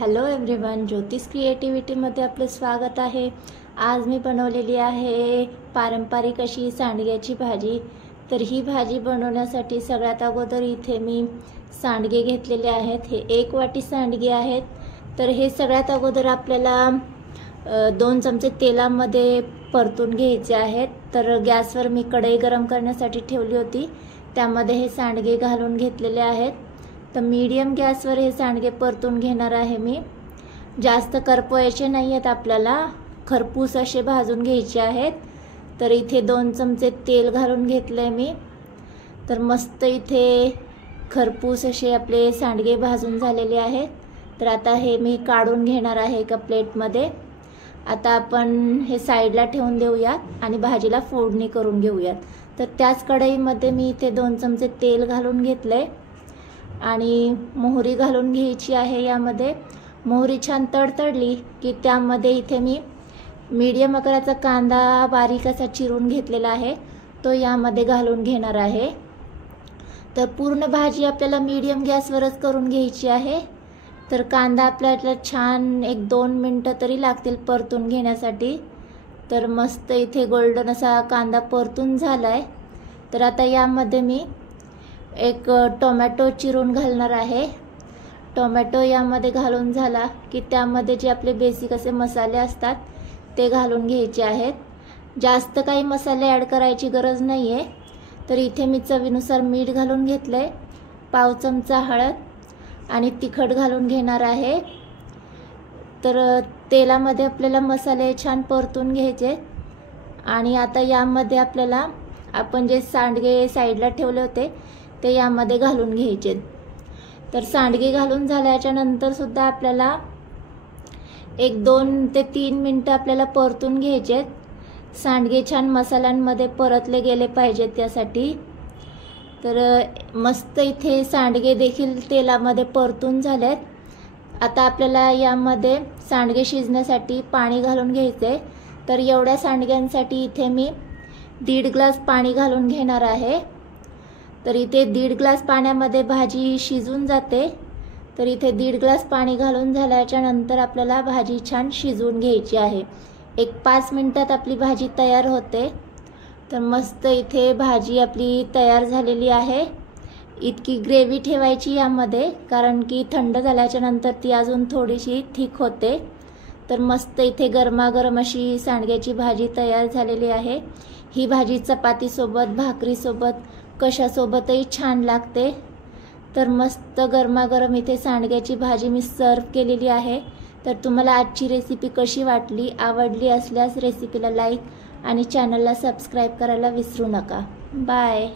Hello everyone, ज्योतिष क्रिएटिव्हिटीमध्ये आपलं स्वागत आहे। आज मी बनवलेली आहे पारंपरिक अशी सांडग्याची भाजी। तर ही भाजी बनवण्यासाठी सगळ्यात अगोदर इथे मी सांडगे घेतलेले आहेत। हे 1 वाटी सांडगे आहेत। तर हे सगळ्यात अगोदर आपल्याला 2 चमचे तेलामध्ये परतून घ्यायचे आहेत। तर गॅसवर मी कढई गरम करण्यासाठी ठेवली होती, त्यामध्ये हे सांडगे घालून घेतलेले आहेत। तर मीडियम गॅसवर हे सांडगे परतून घेणार आहे मी। जास्त करपवायचे नाही आहेत, आपल्याला खरपूस असे भाजून घ्यायचे आहेत। तर इथे 2 चमचे तेल घालून घेतले मी। तर मस्त इथे खरपूस असे आपले सांडगे भाजून झालेले आहेत। तर आता हे मी काढून घेणार आहे एका प्लेटमध्ये। आता आपण हे साईडला ठेवून देऊयात आणि भाजीला फोडणी करून घेऊयात। तर त्याच कढईमध्ये मी इथे 2 चमचे तेल घालून घेतले आणि मोहरी घालून घ्यायची आहे। यामध्ये मोहरी छान तडतडली की त्यामध्ये इथे मी मीडियम आकाराचा कांदा बारीक असा चिरून घेतलेला आहे, तो यामध्ये घालून घेणार आहे। तर पूर्ण भाजी आपल्याला मीडियम गॅसवरच करून घ्यायची आहे। तर कांदा आपल्याला छान 1-2 मिनिटं तरी लागतील परतून घेण्यासाठी। तर मस्त इथे गोल्डन असा कांदा परतून झालाय। तर आता यामध्ये मी एक टोमॅटो चिरून घालणार आहे। टोमॅटो यामध्ये घालून झाला की त्यामध्ये जे आपले बेसिक असे मसाले असतात ते घालून घ्यायचे आहेत। जास्त काही मसाले ॲड करायची गरज नाही आहे। तर इथे मी चवीनुसार मीठ घालून घेतले, पाव चमचा हळद आणि तिखट घालून घेणार आहे। तर तेलामध्ये आपल्याला मसाले छान परतून घ्यायचे आणि आता यामध्ये आपल्याला आपण जे सांडगे साईडला ठेवले होते ते यामध्ये घालून घ्यायचे। तर सांडगे घालून झाल्याच्या नंतर सुद्धा आपल्याला 1-2 ते 3 मिनिटं आपल्याला परतून घ्यायचे। सांडगे छान मसाल्यांमध्ये परतले गेले पाहिजेत त्यासाठी। तर मस्त इथे सांडगे देखील तेलामध्ये परतून झालेत। आता आपल्याला यामध्ये सांडगे शिजण्यासाठी पाणी घालून घ्यायचे। तर एवढ्या सांडग्यांसाठी इथे मी 1.5 ग्लास पाणी घालून घेणार आहे। तर इथे 1.5 ग्लास पाण्यामध्ये भाजी शिजून जाते। तर इथे 1.5 ग्लास पाणी घालून झाल्याच्या नंतर आपल्याला भाजी छान शिजवून घ्यायची आहे। 5 मिनिटात आपली भाजी तयार होते। तर मस्त इथे भाजी आपली तयार झालेली आहे। इतकी ग्रेव्ही ठेवायची यामध्ये, कारण की थंड झाल्याच्या नंतर ती अजून थोडीशी थिक होते। तर मस्त इथे गरमागरम अशी सांडग्याची भाजी तयार झालेली आहे। ही भाजी चपातीसोबत, भाकरीसोबत, कशासोबतही छान लागते। तर मस्त गरमागरम इथे सांडग्याची भाजी मी सर्व केलेली आहे। तर तुम्हाला आजची रेसिपी कशी वाटली? आवडली असल्यास रेसिपीला लाईक आणि चॅनलला सबस्क्राईब करायला विसरू नका। बाय।